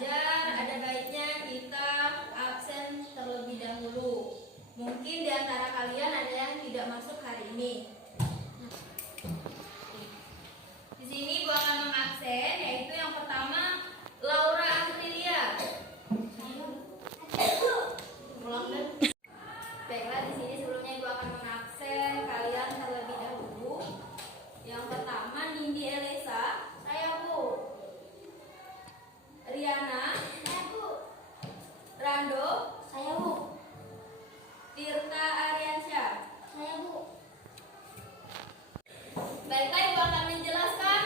belajar, ada baiknya kita absen terlebih dahulu. Mungkin di antara kalian ada yang tidak masuk hari ini. Di sini gua akan mengabsen, yaitu yang pertama Laura Aprilia. Baiklah, di sini sebelumnya gua akan mengabsen kalian terlebih dahulu. Yang pertama Nindi Elisa. Saya Bu. Riana. Saya Bu. Rando. Saya Bu. Tirta Ariansyah. Saya Bu. Baiklah, Ibu akan menjelaskan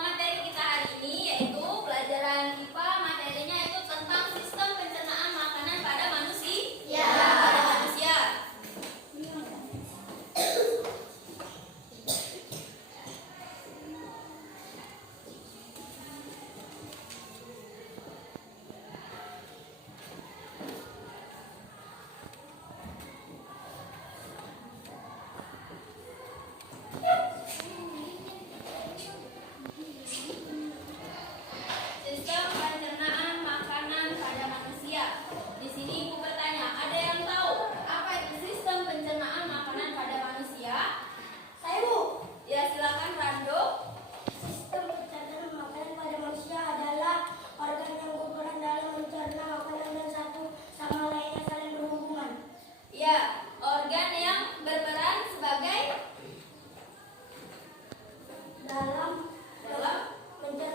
materi kita hari ini, yaitu pelajaran IPA. Materinya itu tentang sistem pencernaan makanan pada manusia. Pada manusia. Sistem pencernaan makanan pada manusia. Di sini Ibu bertanya, ada yang tahu apa itu sistem pencernaan makanan pada manusia? Saya Bu. Ya, silakan Rando. Sistem pencernaan makanan pada manusia adalah organ yang berperan dalam mencerna makanan dan satu sama lainnya saling berhubungan. Ya, organ yang berperan sebagai Dalam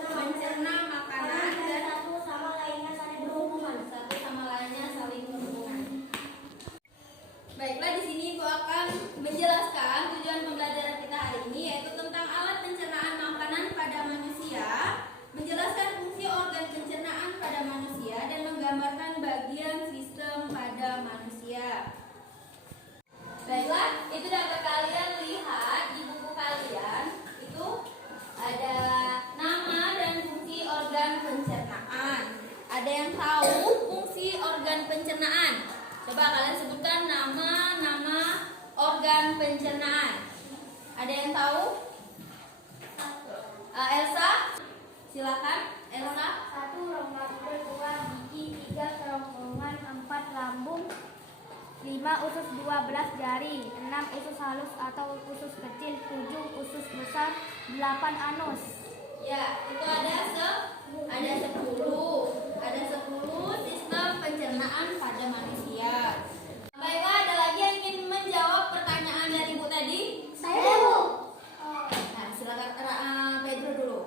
mencerna makanan dan satu sama lainnya saling berhubungan. satu sama lainnya saling berhubungan. Baiklah, di sini Ibu akan menjelaskan tujuan pembelajaran kita hari ini, yaitu tentang alat pencernaan makanan pada manusia, menjelaskan fungsi organ pencernaan pada manusia, dan menggambarkan bagian sistem pada manusia. Baiklah, itu dapat kalian lihat di buku kalian. Itu ada nama dan fungsi organ pencernaan. Ada yang tahu fungsi organ pencernaan? Coba kalian sebutkan nama organ pencernaan. Ada yang tahu? Elsa, silakan. Elsa. 1. Rongga mulut, 2. Gigi, 3. Kerongkongan, 4. Lambung, 5. Usus 12 jari, 6. Usus halus atau usus kecil, 7. Usus besar, 8. Anus. Ya, itu ada 10. Ada 10 sistem pencernaan pada manusia. Baiklah, ada lagi yang ingin menjawab pertanyaan dari Ibu tadi? Saya Bu. Nah, silakan Pedro dulu.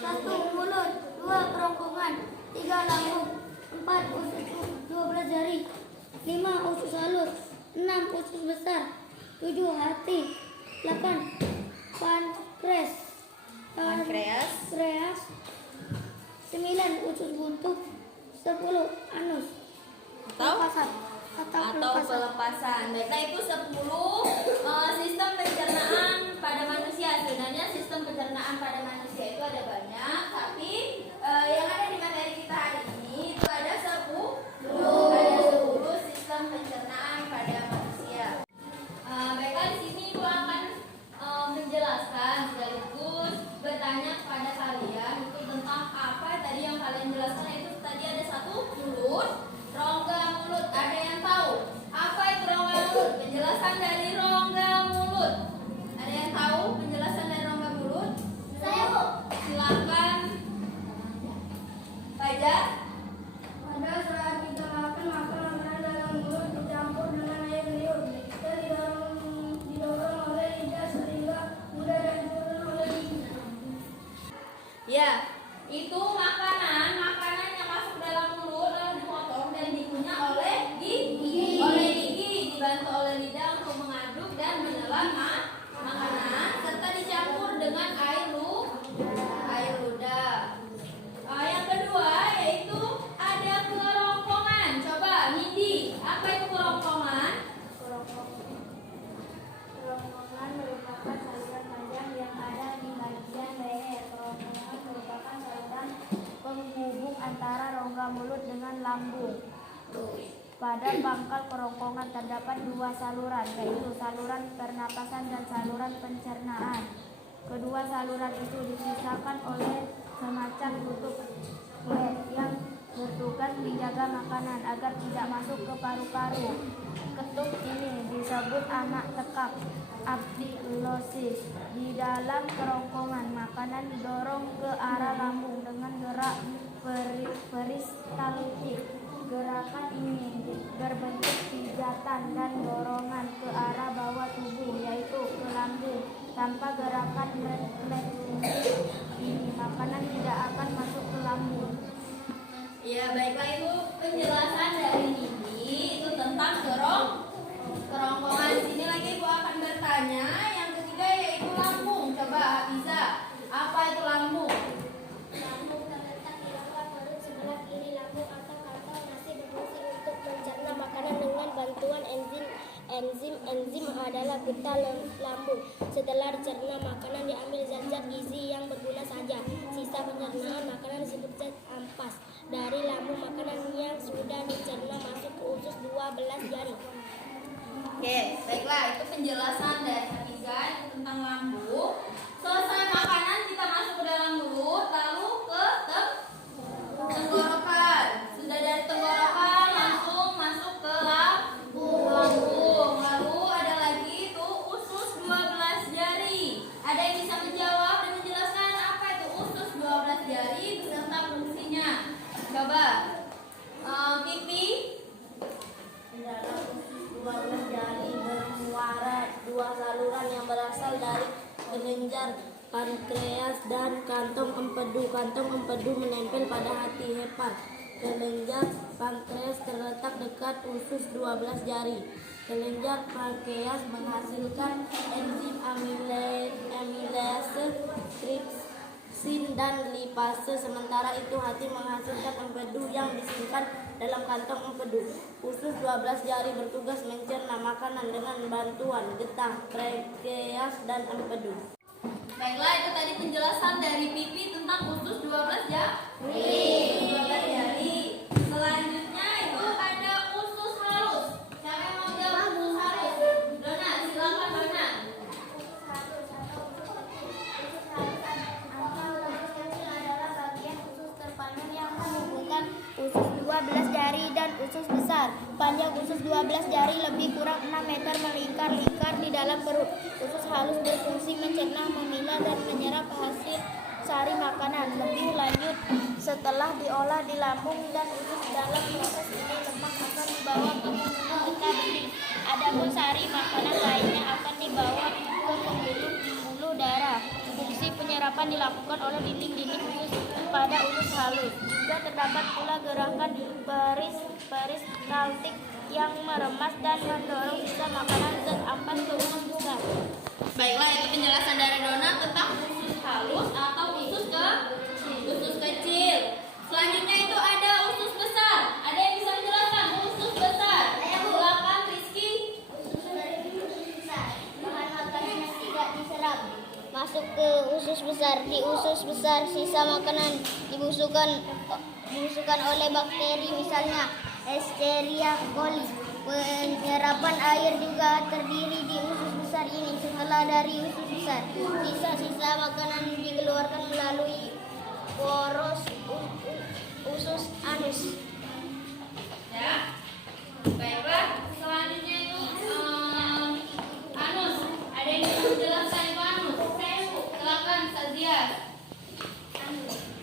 1. Mulut, 2. Kerongkongan, 3. Lambung, 4. Usus 12 jari, 5. Usus halus, 6. Usus besar, 7. Hati, 8. Pankreas, 9. Usus buntu, 10. Anus Atau pelepasan. Baiklah, itu 10 sistem pencernaan pada manusia. Sebenarnya sistem pencernaan pada manusia itu ada banyak, tapi yang ada di materi kita hari ini itu ada 10 sistem pencernaan pada manusia. Baiklah, di sini Ibu akan menjelaskan sekaligus bertanya kepada kalian itu tentang apa tadi yang kalian jelaskan. Itu tadi ada 1 mulut, rongga mulut. Ada yang tahu apa itu rongga mulut? Penjelasan dari rongga mulut. Ada yang tahu penjelasan dari rongga mulut? Saya Bu. Silakan Fajar. Pada saat kita makan, makanan dalam mulut dicampur dengan air liur dan didorong oleh lidah sehingga mudah dan turun oleh gigi. Ya, itu makanan yang masuk dalam mulut lalu dipotong dan dikunyah oleh gigi, dibantu oleh lidah untuk mengaduk dan menelan makanan serta dicampur dengan air ludah. Yang kedua yaitu ada kerongkongan. Coba Nindi, apa itu kerongkongan? Kerongkongan merupakan saluran panjang yang ada di bagian leher. Kerongkongan merupakan saluran penghubung antara rongga mulut dengan lambung. Pada pangkal kerongkongan terdapat 2 saluran, yaitu saluran pernapasan dan saluran pencernaan. Kedua saluran itu dipisahkan oleh semacam tutup yang menjaga makanan agar tidak masuk ke paru-paru. Ketuk ini disebut anak tekak abdilosis. Di dalam kerongkongan, makanan didorong ke arah lambung dengan gerak peristaltik. Gerakan ini berbentuk pijatan dan dorongan ke arah bawah tubuh, yaitu ke lambung. Tanpa gerakan refleksi ini, makanan tidak akan masuk ke lambung. Ya, baiklah, itu penjelasan dari Nini itu tentang kerongkongan. Di sini lagi Ibu akan bertanya. Yang ketiga yaitu lambung. Coba bisa. Apa itu lambung? Lambung terletak di rongga perut sebelah kiri. Lambung atau kantong nasi berfungsi untuk mencerna makanan dengan bantuan enzim. Enzim adalah getah lambung. Setelah dicerna makanan diambil zat-zat gizi yang berguna saja. Sisa pencernaan makanan disebut zat ampas. Dari lambung makanan yang sudah dicerna masuk ke usus 12 jari. Oke, baiklah, itu penjelasan dari ketiga itu tentang lambung. Selesai makanan kita masuk ke dalam mulut, lalu ke tenggorokan. Sudah dari tenggorokan langsung masuk ke lambung. Lalu ada lagi itu usus 12 jari. Ada yang bisa menjawab dan menjelaskan apa itu usus 12 jari beserta fungsinya? Coba, Pipi. Di dalam usus 12 jari bermuara dua saluran yang berasal dari kelenjar pankreas dan kantong empedu. Kantong empedu menempel pada hati hepar. Kelenjar pankreas terletak dekat usus 12 jari. Kelenjar pankreas menghasilkan enzim amilase, tripsin dan lipase. Sementara itu hati menghasilkan empedu yang disimpan dalam kantong empedu. Usus 12 jari bertugas mencerna makanan dengan bantuan getah pankreas dan empedu. Baiklah, itu tadi penjelasan dari Pipi tentang usus 12 jari. 12 jari. Selanjutnya itu ada usus halus. Siapa yang mau jawab usus halus? Dona, silakan Dona. Adalah bagian usus terpanjang yang menghubungkan usus 12 jari dan usus besar. Panjang usus 12 jari lebih kurang 6 meter, melingkar-lingkar di dalam perut. Usus halus berfungsi mencerna, memilah dan menyerap hasil sari makanan. Lebih lanjut, setelah diolah di lambung dan usus, dalam proses ini lemak akan dibawa ke getah bening. Adapun sari makanan lainnya akan dibawa ke pembuluh darah. Fungsi penyerapan dilakukan oleh dinding-dinding usus pada usus halus. Juga terdapat pula gerakan peristaltik yang meremas dan mendorong sisa makanan zat ampas ke usus besar. Baiklah, itu penjelasan dari Dona tentang usus halus atau usus kecil. Selanjutnya itu ada usus besar. Ada yang bisa menjelaskan usus besar? Silakan Rizky. Bahan makanan yang tidak diserap masuk ke usus besar. Di usus besar sisa makanan dibusukkan oleh bakteri, misalnya Escherichia coli. Penyerapan air juga terdiri di usus besar ini. Setelah dari usus besar, sisa-sisa makanan dikeluarkan melalui poros usus anus. Ya. Baiklah, selanjutnya itu anus. Ada yang bisa menjelaskan itu anus? Silakan Sazia.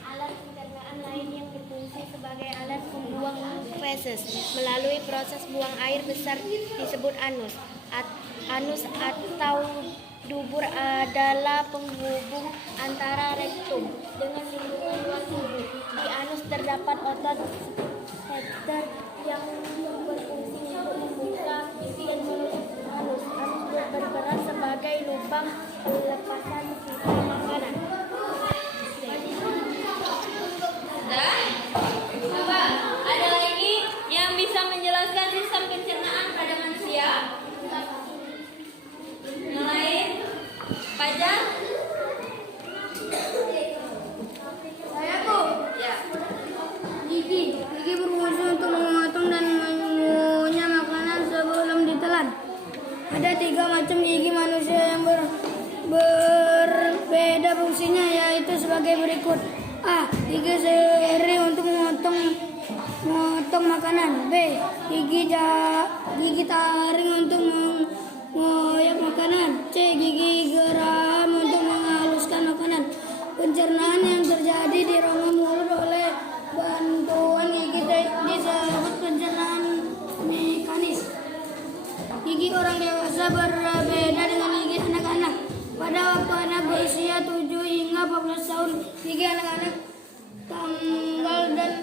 Alat pencernaan lain yang berfungsi sebagai alat pembuang feses melalui proses buang air besar disebut anus. Anus atau dubur adalah penghubung antara rektum dengan lingkungan luar tubuh. Di anus terdapat otot sphincter yang berfungsi untuk membuka dan menutup anus. Anus berperan sebagai lubang pelepasan sisa makanan. Dan coba ada lagi yang bisa menjelaskan sistem pencernaan pada manusia? Yang lain? Fajar? Saya tuh Ya. gigi berfungsi untuk memotong dan mengunyah makanan sebelum ditelan. Ada 3 macam gigi manusia yang berbeda fungsinya, yaitu sebagai berikut. A. Gigi seri untuk memotong mengoyak makanan. B. Gigi taring untuk mengoyak makanan. C. Gigi geram untuk menghaluskan makanan. Pencernaan yang terjadi di rongga mulut oleh bantuan gigi disebut pencernaan mekanis. Gigi orang dewasa berbeda dengan gigi anak-anak. Pada waktu anak berusia 7 hingga 14 tahun, gigi anak-anak tanggal dan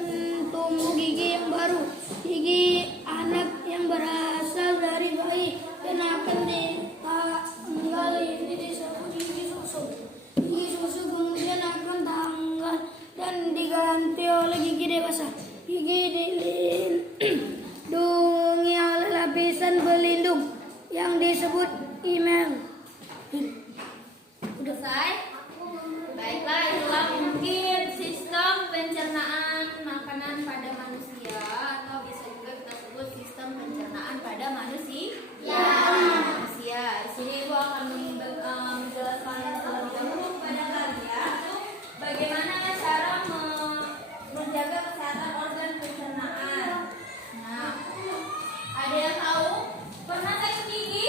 tumbuh gigi yang baru. Gigi anak yang berasal dari bayi dan akan ditanggal ini disebut gigi susu. Gigi susu kemudian akan tanggal dan diganti oleh gigi dewasa. Gigi dilindungi oleh lapisan pelindung yang disebut email. Selesai? Baiklah, itulah mungkin sistem pencernaan makanan pada manusia, atau bisa juga kita sebut sistem pencernaan pada manusia. Di sini Ibu akan menjelaskan terlebih dahulu kepada kalian bagaimana cara menjaga kesehatan organ pencernaan. Nah, ada yang tahu? Pernah sakit gigi?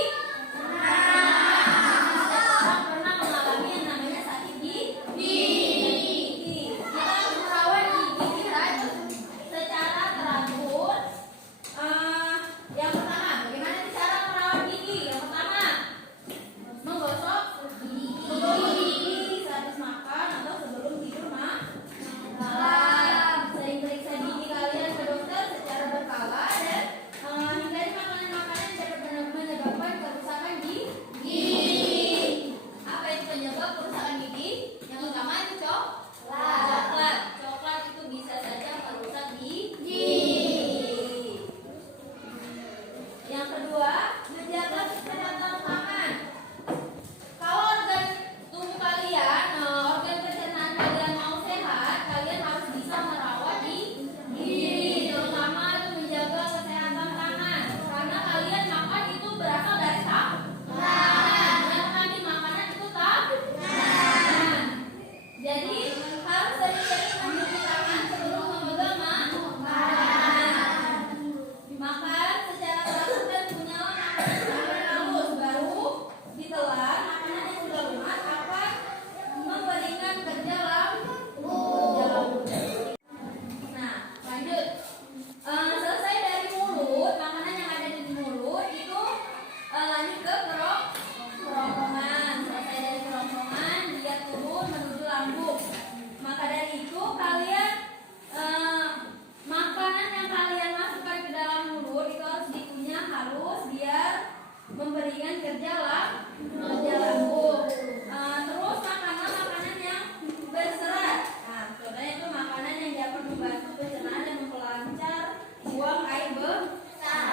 memberikan kerja lambung. Terus makanan yang berserat. Nah, contohnya itu makanan yang dapat membantu pencernaan dan memperlancar buang air besar.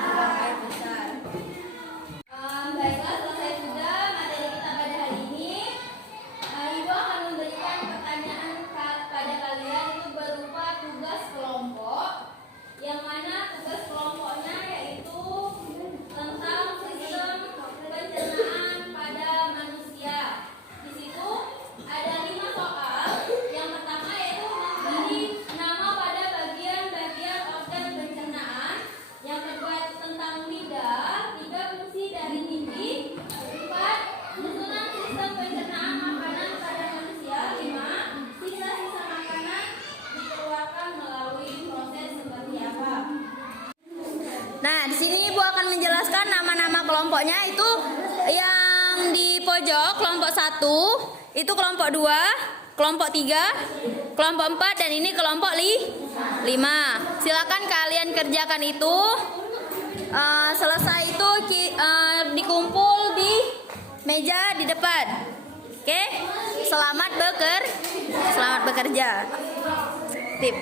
Baiklah, selesai sudah materi kita pada hari ini. Ibu akan memberikan pertanyaan pada kalian itu berupa tugas kelompok, yang mana tugas kelompoknya yaitu tentang sistem pencernaan pada manusia. Di situ ada 5 soal. Yang pertama yaitu memberi nama pada bagian-bagian organ pencernaan. Yang kedua itu tentang lidah, 3 fungsi dari gigi, 4 susunan sistem pencernaan makanan pada manusia, 5 sisa-sisa makanan dikeluarkan melalui proses seperti apa. Nah, di sini Ibu akan menjelaskan nama-nama kelompoknya. Itu yang di pojok kelompok 1, itu kelompok 2, kelompok 3, kelompok 4, dan ini kelompok 5. Silakan kalian kerjakan itu. Selesai itu dikumpul di meja di depan. Oke? Selamat bekerja. Tip.